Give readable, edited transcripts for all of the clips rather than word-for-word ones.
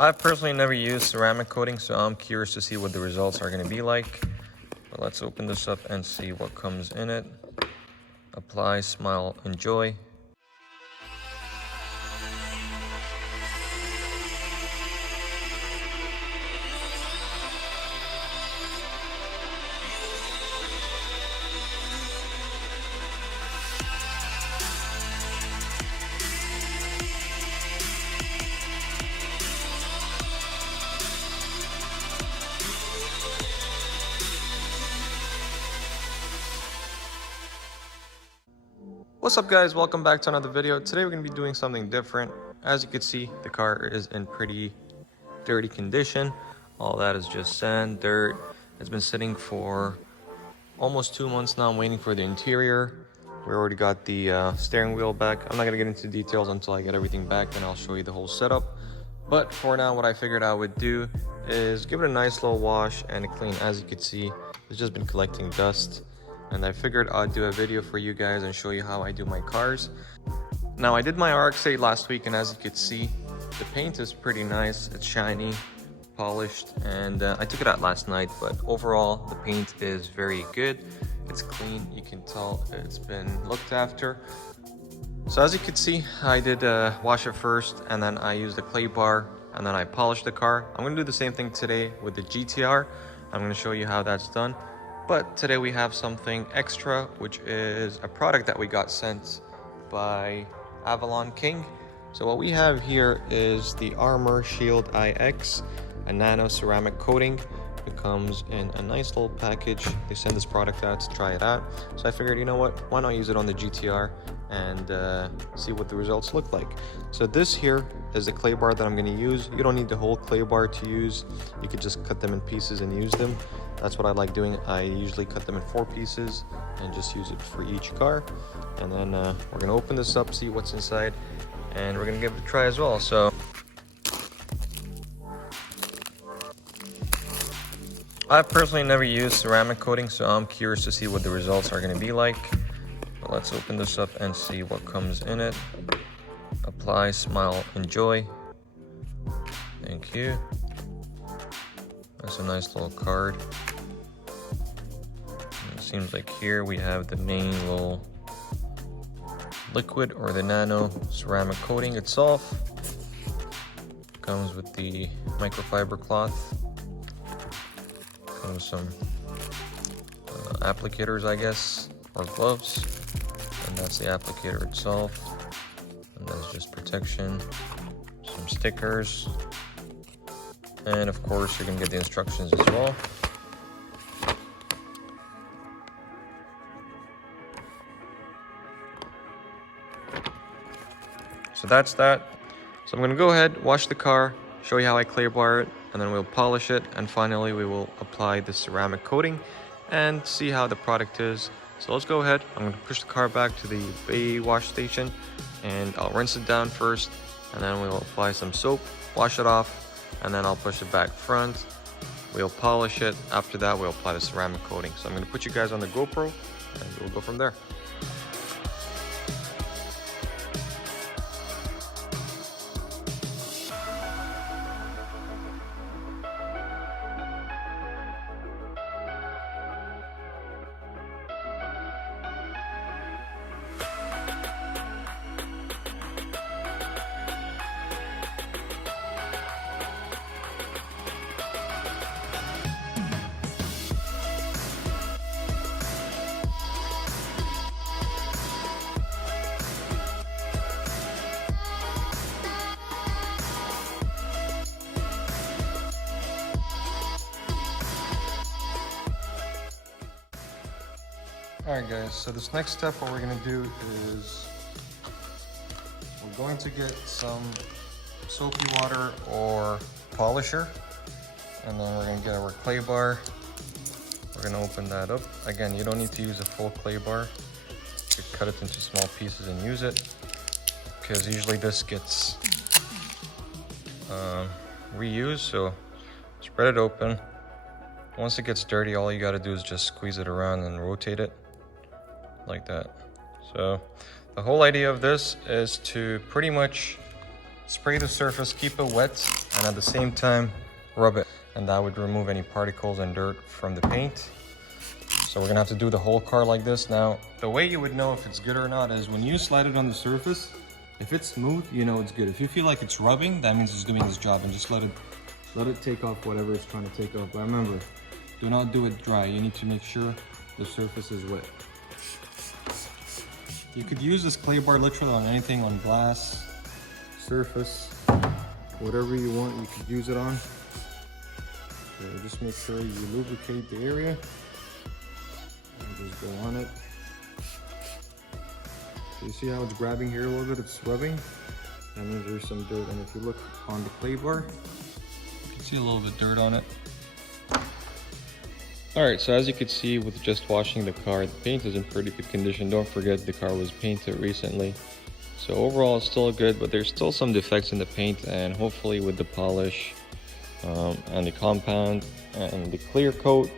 I've personally never used ceramic coating, so I'm curious to see what the results are going to be like. But let's open this up and see what comes in it. Apply, smile, enjoy. What's up guys, welcome back to another video. Today we're going to be doing something different. As you can see, the car is in pretty dirty condition. All that is just sand, dirt. It's been sitting for almost 2 months now. I'm waiting for the interior. We already got the steering wheel back. I'm not going to get into details until I get everything back, then I'll show you the whole setup. But for now, what I figured I would do is give it a nice little wash and a clean. As you can see, it's just been collecting dust. And I figured I'd do a video for you guys and show you how I do my cars. Now, I did my RX-8 last week, and as you can see, the paint is pretty nice. It's shiny, polished, and I took it out last night, but overall, the paint is very good. It's clean. You can tell it's been looked after. So as you can see, I did wash it first, and then I used the clay bar, and then I polished the car. I'm going to do the same thing today with the GTR. I'm going to show you how that's done. But today we have something extra, which is a product that we got sent by Avalon King. So what we have here is the Armor Shield IX, a nano ceramic coating. It comes in a nice little package. They send this product out to try it out. So I figured, you know what, why not use it on the GTR and see what the results look like. So this here is the clay bar that I'm going to use. You don't need the whole clay bar to use. You could just cut them in pieces and use them. That's what I like doing. I usually cut them in 4 pieces and just use it for each car. And then we're going to open this up, see what's inside, and we're going to give it a try as well. So I've personally never used ceramic coating, so I'm curious to see what the results are going to be like. But let's open this up and see what comes in it. Apply, smile, enjoy. Thank you. That's a nice little card. It seems like here we have the main little liquid or the nano ceramic coating itself. Comes with the microfiber cloth. Comes with some applicators, I guess, or gloves. And that's the applicator itself. And that's just protection. Some stickers. And of course, you're gonna get the instructions as well. So that's that. So I'm gonna go ahead, wash the car, show you how I clay bar it, and then we'll polish it, and finally we will apply the ceramic coating and see how the product is. So let's go ahead. I'm gonna push the car back to the bay wash station, and I'll rinse it down first, and then we'll apply some soap, wash it off, and then I'll push it back front. We'll polish it. After that, we'll apply the ceramic coating. So I'm gonna put you guys on the GoPro, and we'll go from there. Alright guys, so this next step, what we're going to do is we're going to get some soapy water or polisher, and then we're going to get our clay bar. We're going to open that up. Again, you don't need to use a full clay bar. You could cut it into small pieces and use it, because usually this gets reused. So spread it open. Once it gets dirty, all you got to do is just squeeze it around and rotate it like that. So the whole idea of this is to pretty much spray the surface, keep it wet, and at the same time, rub it. And that would remove any particles and dirt from the paint. So we're gonna have to do the whole car like this. Now, the way you would know if it's good or not is when you slide it on the surface, if it's smooth, you know it's good. If you feel like it's rubbing, that means it's doing its job, and just let it take off whatever it's trying to take off. But remember, do not do it dry. You need to make sure the surface is wet. You could use this clay bar literally on anything, on glass, surface, whatever you want, you could use it on. So just make sure you lubricate the area and just go on it. So you see how it's grabbing here a little bit, it's rubbing? That means there's some dirt, and if you look on the clay bar, you can see a little bit dirt on it. Alright, so as you can see with just washing the car, the paint is in pretty good condition. Don't forget the car was painted recently. So overall it's still good, but there's still some defects in the paint, and hopefully with the polish and the compound and the clear coat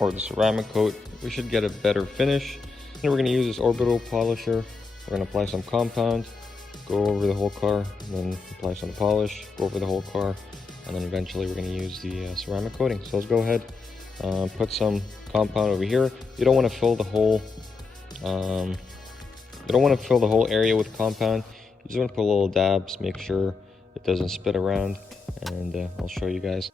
or the ceramic coat, we should get a better finish. And we're going to use this orbital polisher. We're going to apply some compound, go over the whole car, and then apply some polish, go over the whole car, and then eventually we're going to use the ceramic coating. So let's go ahead. Put some compound over here. You don't want to fill the whole area with compound. You just want to put little dabs, make sure it doesn't spit around, and I'll show you guys.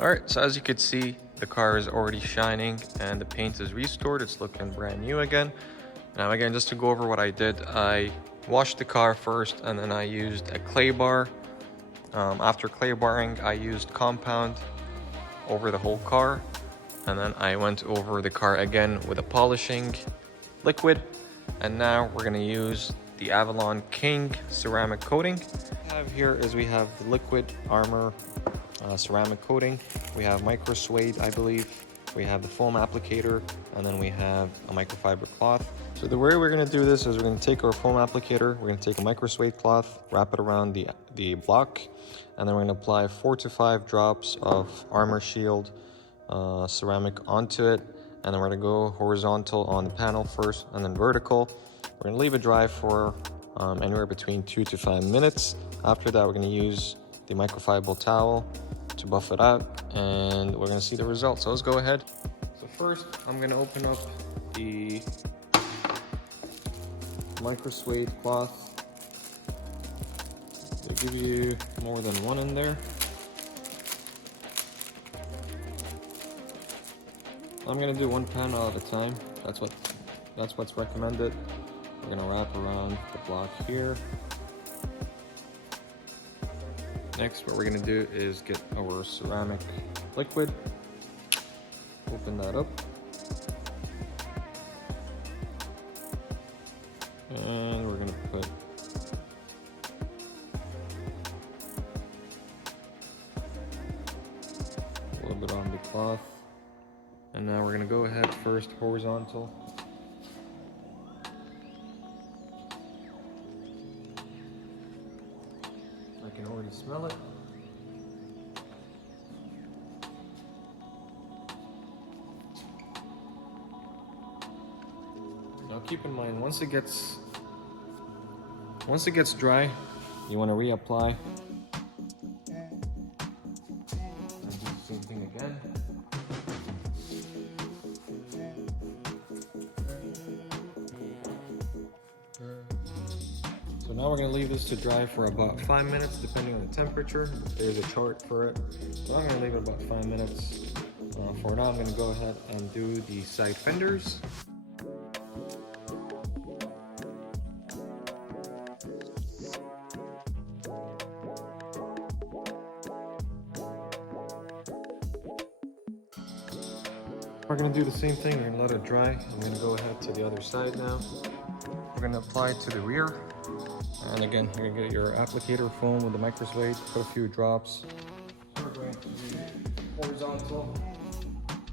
Alright, so as you can see, the car is already shining and the paint is restored. It's looking brand new again. Now again, just to go over what I did, I washed the car first and then I used a clay bar. After clay barring, I used compound over the whole car, and then I went over the car again with a polishing liquid. And now we're going to use the Avalon King Ceramic Coating. What we have here is we have the liquid armor ceramic coating, we have micro suede, I believe, we have the foam applicator, and then we have a microfiber cloth. So the way we're going to do this is we're going to take our foam applicator, we're going to take a micro suede cloth, wrap it around the block, and then we're going to apply 4 to 5 drops of armor shield ceramic onto it, and then we're going to go horizontal on the panel first and then vertical. We're going to leave it dry for anywhere between 2 to 5 minutes. After that, we're going to use the microfiber towel to buff it out, and we're going to see the results. So let's go ahead. So first, I'm going to open up the micro suede cloth. They give you more than one in there. I'm going to do one panel at a time. That's what's recommended. We're going to wrap around the block here. Next, what we're going to do is get our ceramic liquid, open that up, and we're going to put a little bit on the cloth, and now we're going to go ahead first horizontal, can already smell it. Now keep in mind, once it gets dry, you want to reapply. And do the same thing again. So now we're going to leave this to dry for about 5 minutes, depending on the temperature. There's a chart for it. So I'm going to leave it about 5 minutes. For now, I'm going to go ahead and do the side fenders. We're going to do the same thing. We're going to let it dry. I'm going to go ahead to the other side now. We're going to apply to the rear. And again, you're going to get your applicator foam with the microsuede, put a few drops. We're going to do horizontal.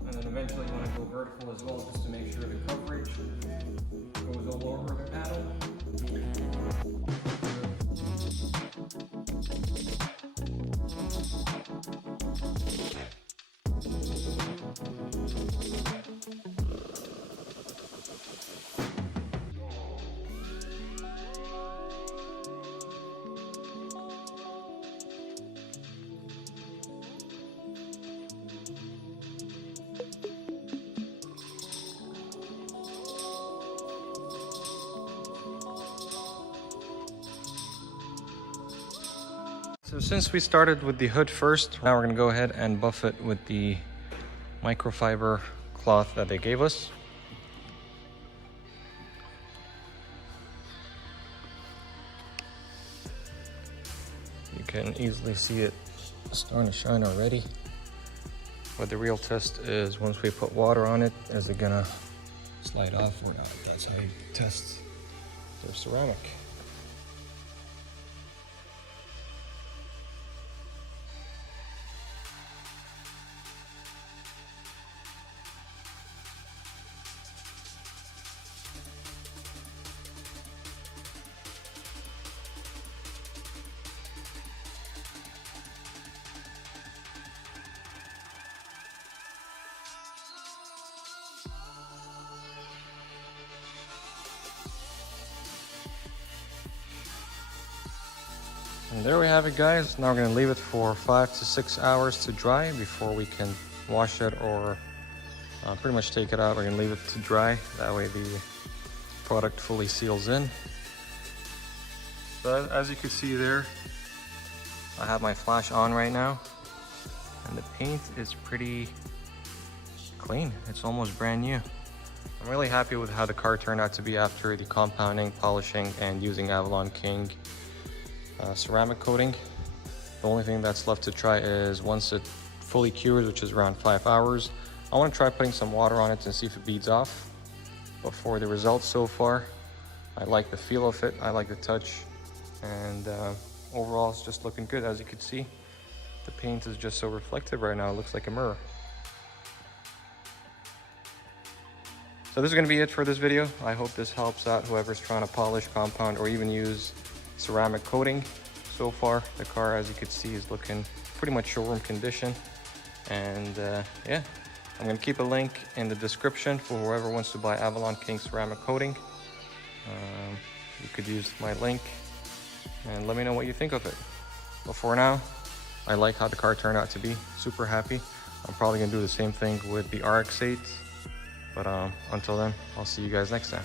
And then eventually you want to go vertical as well, just to make sure the coverage goes all over the panel. So since we started with the hood first, now we're going to go ahead and buff it with the microfiber cloth that they gave us. You can easily see it starting to shine already. But the real test is once we put water on it, is it going to slide off or not? That's how you test their ceramic. And there we have it, guys. Now we're going to leave it for 5 to 6 hours to dry before we can wash it or pretty much take it out. We're going to leave it to dry. That way the product fully seals in. So as you can see there, I have my flash on right now. And the paint is pretty clean. It's almost brand new. I'm really happy with how the car turned out to be after the compounding, polishing, and using Avalon King ceramic coating. The only thing that's left to try is once it fully cures, which is around 5 hours, I want to try putting some water on it and see if it beads off. But for the results so far, I like the feel of it, I like the touch, and overall it's just looking good. As you can see, the paint is just so reflective right now, it looks like a mirror. So this is going to be it for this video. I hope this helps out whoever's trying to polish, compound, or even use ceramic coating. So far the car, as you can see, is looking pretty much showroom condition. And yeah, I'm going to keep a link in the description for whoever wants to buy Avalon King Ceramic Coating. You could use my link and let me know what you think of it. But for now, I like how the car turned out to be. Super happy. I'm probably going to do the same thing with the RX-8. But until then, I'll see you guys next time.